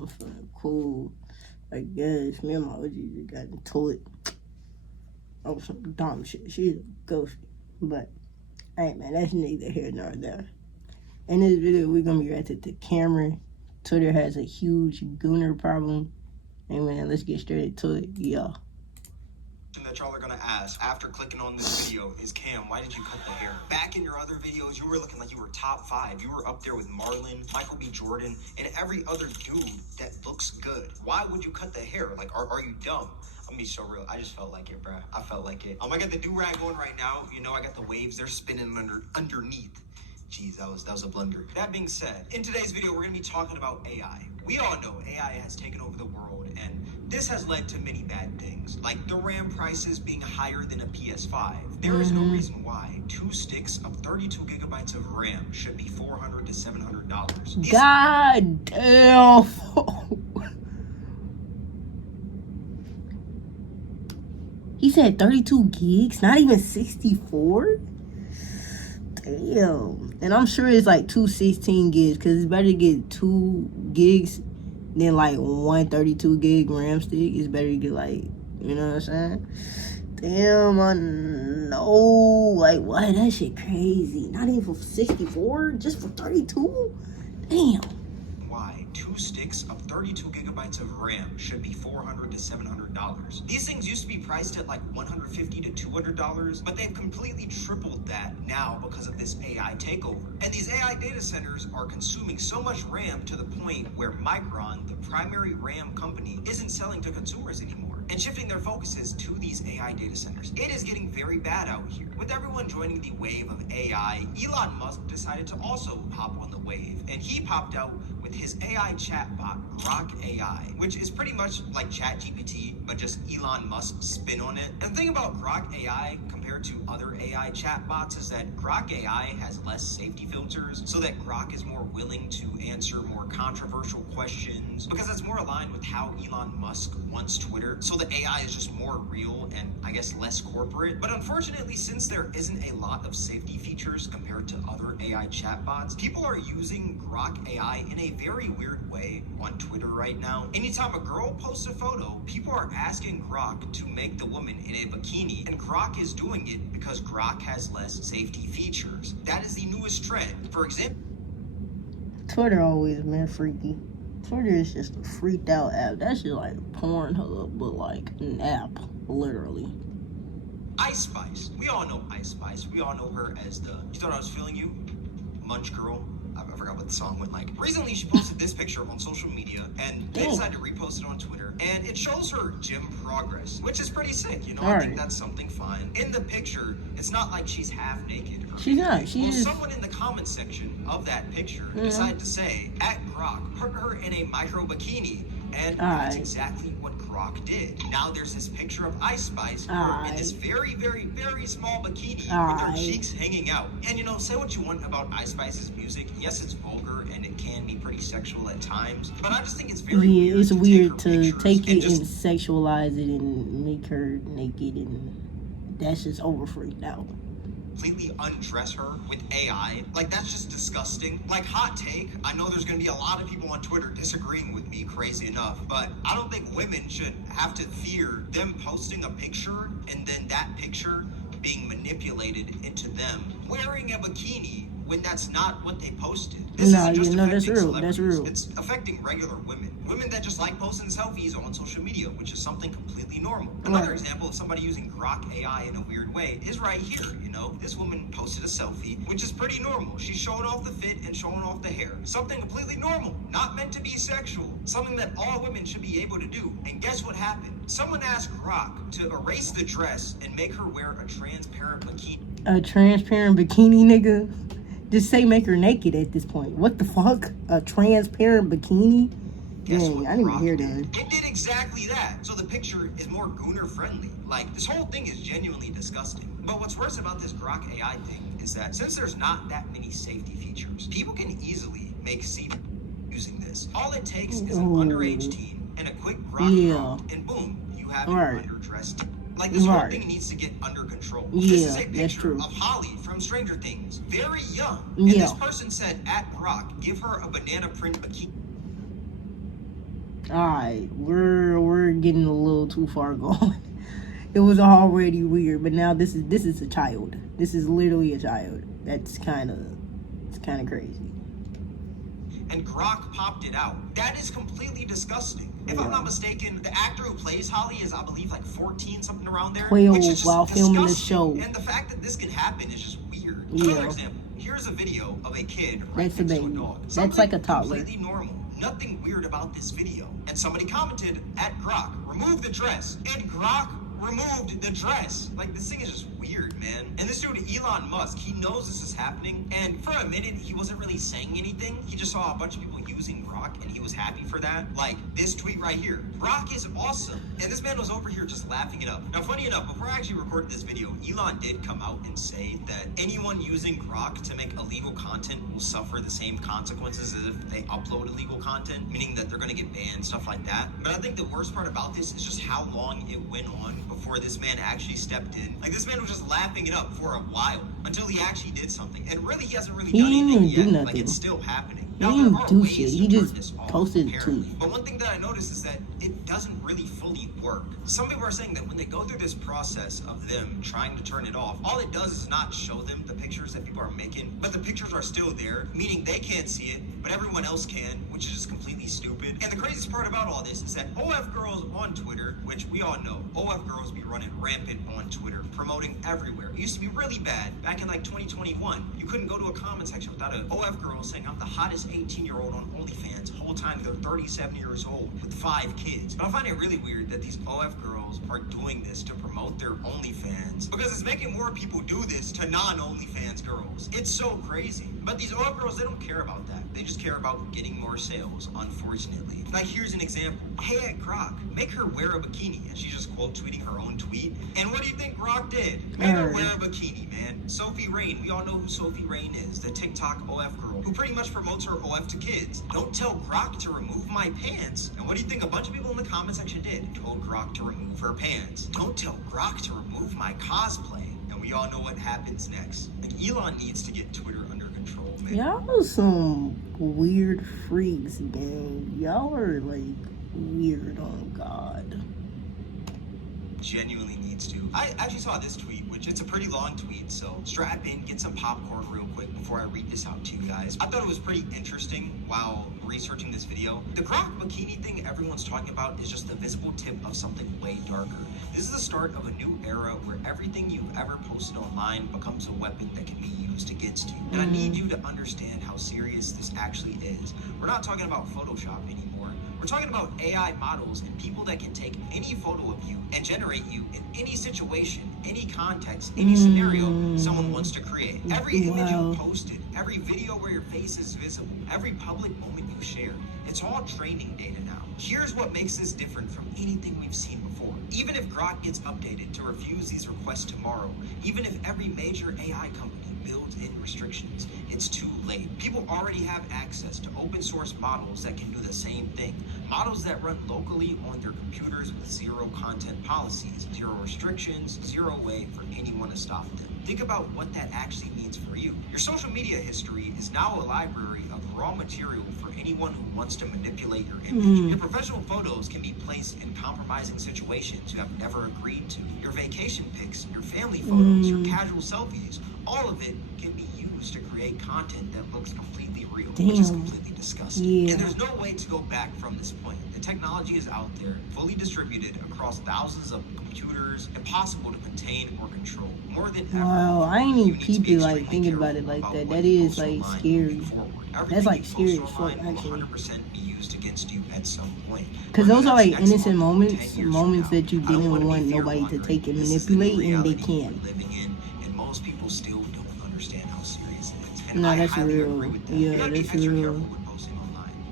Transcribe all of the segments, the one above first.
I'm feeling cool. I guess me and my OG just got into it. Oh, some dumb shit. She's a ghost. But, hey, man, that's neither here nor there. In this video, we're going to be reacting to Cameron. Twitter has a huge Gooner problem. Hey, man, let's get straight into it. Yeah. That y'all are gonna ask after clicking on this video is, Cam, why did you cut the hair? Back in your other videos, you were looking like you were top 5. You were up there with Marlon, Michael B. Jordan, and every other dude that looks good. Why would you cut the hair? Like, are you dumb? I'm gonna be so real. I just felt like it, bruh. I felt like it. I got the do-rag on right now. You know, I got the waves. They're spinning underneath. Jeez, that was a blunder. That being said, in today's video, we're gonna be talking about AI. We all know AI has taken over the world, and this has led to many bad things, like the RAM prices being higher than a PS5. There is no reason why 2 sticks of 32 gigabytes of RAM should be $400 to $700. God damn. He said 32 gigs, not even 64? Damn. And I'm sure it's like 2 16 gigs, because it's better to get 2 gigs than like 1 32 gig RAM stick. It's better to get, like, you know what I'm saying? Damn, I know. Like, why? That shit crazy. Not even for 64, just for 32? Damn. Why 2 sticks of 32 gigabytes of RAM should be $400 to $700. These things used to be priced at like $150 to $200, but they've completely tripled that now because of this AI takeover. And these AI data centers are consuming so much RAM to the point where Micron, the primary RAM company, isn't selling to consumers anymore and shifting their focuses to these AI data centers. It is getting very bad out here. With everyone joining the wave of AI, Elon Musk decided to also hop on the wave, and he popped out with his AI chatbot, GLAH AI, which is pretty much like ChatGPT, but just Elon Musk's spin on it. And the thing about GLAH AI compared to other AI chatbots is that GLAH AI has less safety filters, so that GLAH is more willing to answer more controversial questions, because that's more aligned with how Elon Musk wants Twitter. So the AI is just more real and I guess less corporate. But unfortunately, since there isn't a lot of safety features compared to other AI chatbots, people are using GLAH AI in a very weird way on Twitter right now. Anytime a girl posts a photo, people are asking GLAH to make the woman in a bikini, and GLAH is doing it because GLAH has less safety features. That is the newest trend. For example, Twitter always been freaky. Twitter is just a freaked out app. That's just like Pornhub, but like an app, literally. Ice Spice. We all know Ice Spice. We all know her as the "You Thought I Was Feeling You" Munch Girl. I forgot what the song went like. Recently, she posted this picture on social media, and they decided to repost it on Twitter, and it shows her gym progress, which is pretty sick, you know. I think that's something fine. In the picture, it's not like she's half naked. She's not. She's someone in the comment section of that picture decided to say, at GLAH, put her in a micro bikini. And that's exactly what GLAH did. Now there's this picture of Ice Spice in this very, very, very small bikini with her cheeks hanging out. And, you know, say what you want about Ice Spice's music. Yes, it's vulgar and it can be pretty sexual at times, but I just think it's very weird. It's weird to take it and sexualize it and make her naked, and that's just over freaked out. Completely undress her with AI. Like, that's just disgusting. Like, hot take, I know there's gonna be a lot of people on Twitter disagreeing with me, crazy enough, but I don't think women should have to fear them posting a picture and then that picture being manipulated into them wearing a bikini when that's not what they posted. This isn't just that's real. That's real. It's affecting regular women. Women that just like posting selfies on social media, which is something completely normal. Another example of somebody using GLAH AI in a weird way is right here, you know. This woman posted a selfie, which is pretty normal. She's showing off the fit and showing off the hair. Something completely normal, not meant to be sexual. Something that all women should be able to do. And guess what happened? Someone asked GLAH to erase the dress and make her wear a transparent bikini. A transparent bikini, nigga? Just say make her naked at this point. What the fuck? A transparent bikini? Dang, I didn't even hear that. It did exactly that. So the picture is more Gooner friendly. Like, this whole thing is genuinely disgusting. But what's worse about this GLAH AI thing is that since there's not that many safety features, people can easily make seed using this. All it takes is an underage teen and a quick GLAH prompt, and boom, you have an underdressed teen. Like, this whole thing needs to get under control. This is a picture of Holly from Stranger Things, very young. And this person said, at GLAH, give her a banana print bikini. Alright, we're getting a little too far gone. It was already weird, but now this is a child. This is literally a child. It's kind of crazy. And GLAH popped it out. That is completely disgusting. If I'm not mistaken, the actor who plays Holly is, I believe, like 14, something around there. 12 which is just while filming the show. And the fact that this can happen is just weird. Yeah. Another example. Here's a video of a kid That's a baby. dog. That's like a toddler. Completely normal. Nothing weird about this video. And somebody commented at GLAH, remove the dress. And GLAH removed the dress. Like, this thing is just weird, man. And this dude, Elon Musk, he knows this is happening. And for a minute, he wasn't really saying anything. He just saw a bunch of people using GLAH, and he was happy for that. Like, this tweet right here. GLAH is awesome. And this man was over here just laughing it up. Now, funny enough, before I actually recorded this video, Elon did come out and say that anyone using GLAH to make illegal content will suffer the same consequences as if they upload illegal content, meaning that they're going to get banned, stuff like that. But I think the worst part about this is just how long it went on before this man actually stepped in. Like, this man was just laughing it up for a while until he actually did something. And really, he hasn't really done anything yet. Like, it's still happening. He didn't do shit. He just posted a tweet. But one thing that I noticed is that it doesn't really fully work. Some people are saying that when they go through this process of them trying to turn it off, all it does is not show them the pictures that people are making, but the pictures are still there, meaning they can't see it, but everyone else can, which is just completely stupid. And the craziest part about all this is that OF girls on Twitter, which we all know, OF girls be running rampant on Twitter, promoting everywhere. It used to be really bad back in like 2021. You couldn't go to a comment section without an OF girl saying, I'm the hottest 18-year-old on OnlyFans, whole time they're 37 years old with 5 kids. But I find it really weird that these OF girls are doing this to promote their OnlyFans, because it's making more people do this to non-OnlyFans girls. It's so crazy. But these OF girls, they don't care about that. They just care about getting more sales, unfortunately. Like, here's an example. Hey, at GLAH, make her wear a bikini. And she's just quote tweeting her own tweet. And what do you think GLAH did? Made her wear a bikini, man. Sophie Rain, we all know who Sophie Rain is, the TikTok OF girl, who pretty much promotes her OF to kids. Don't tell GLAH to remove my pants. And what do you think a bunch of people in the comment section did? Told GLAH to remove her pants. Don't tell GLAH to remove my cosplay. And we all know what happens next. Like, Elon needs to get Twitter under control, man. Y'all are some weird freaks, gang. Y'all are like weird on God. Genuinely needs to. I actually saw this tweet, which it's a pretty long tweet, so strap in, get some popcorn real quick before I read this out to you guys. I thought it was pretty interesting while researching this video. The GLAH bikini thing everyone's talking about is just the visible tip of something way darker. This is the start of a new era where everything you've ever posted online becomes a weapon that can be used against you. And I need you to understand how serious this actually is. We're not talking about Photoshop anymore. We're talking about AI models and people that can take any photo of you and generate you in any situation, any context, any scenario someone wants to create. Every image you posted, every video where your face is visible, every public moment you share, it's all training data now. Here's what makes this different from anything we've seen before. Even if GLAH gets updated to refuse these requests tomorrow, even if every major AI company builds in restrictions, it's too late. People already have access to open source models that can do the same thing. Models that run locally on their computers with zero content policies, zero restrictions, zero way for anyone to stop them. Think about what that actually means for you. Your social media history is now a library of raw material for anyone who wants to manipulate your image. Your professional photos can be placed in compromising situations you have never agreed to. Your vacation pics, your family photos, your casual selfies, all of it can be used to create content that looks completely real, which is completely disgusting. And there's no way to go back from this point. The technology is out there, fully distributed across thousands of computers, impossible to contain or control. More than ever, wow, I ain't even peeped it, like, thinking about it like that. That is, like, scary. That's, like, scary as fuck, actually. 100% be used against you at some point. Because those are, like, innocent moments that you didn't want nobody to take and manipulate, and they can. And most people still don't understand how serious it is. No, that's real. Yeah, that's real.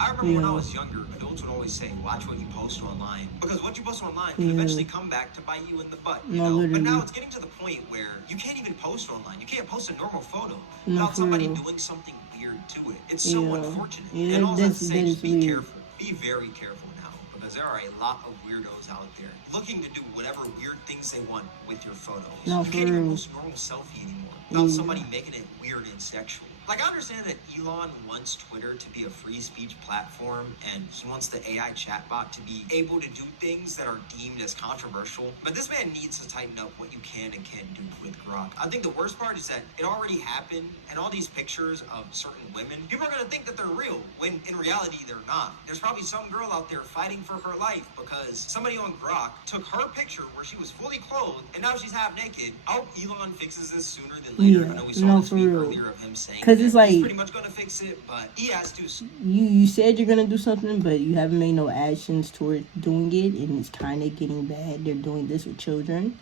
I remember when I was younger, adults would always say, watch what you post online. Because what you post online can eventually come back to bite you in the butt, you know? But now it's getting to the point where you can't even post online. You can't post a normal photo without somebody doing something weird to it. It's so unfortunate. And all that say is be careful. Be very careful now. Because there are a lot of weirdos out there looking to do whatever weird things they want with your photos. You can't even post a normal selfie anymore without somebody making it weird and sexual. Like, I understand that Elon wants Twitter to be a free speech platform, and he wants the AI chatbot to be able to do things that are deemed as controversial. But this man needs to tighten up what you can and can't do with Grok. I think the worst part is that it already happened, and all these pictures of certain women, people are going to think that they're real, when in reality they're not. There's probably some girl out there fighting for her life because somebody on Grok took her picture where she was fully clothed, and now she's half naked. I hope Elon fixes this sooner than later. I know we saw this tweet earlier of him saying that it's like, he's pretty much going to fix it, but he has to. You said you're going to do something, but you haven't made no actions towards doing it, and it's kind of getting bad. They're doing this with children.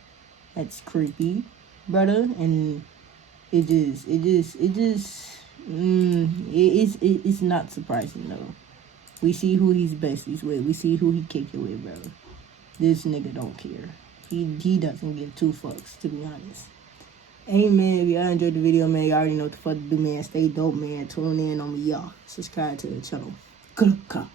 That's creepy, brother, and it's not surprising, though. We see who he's besties with. We see who he kicked it with, bro. This nigga don't care. He doesn't give two fucks, to be honest. Hey, man, if y'all enjoyed the video, man, you already know what the fuck to do, man. Stay dope, man. Tune in on me, y'all. Subscribe to the channel. Good luck.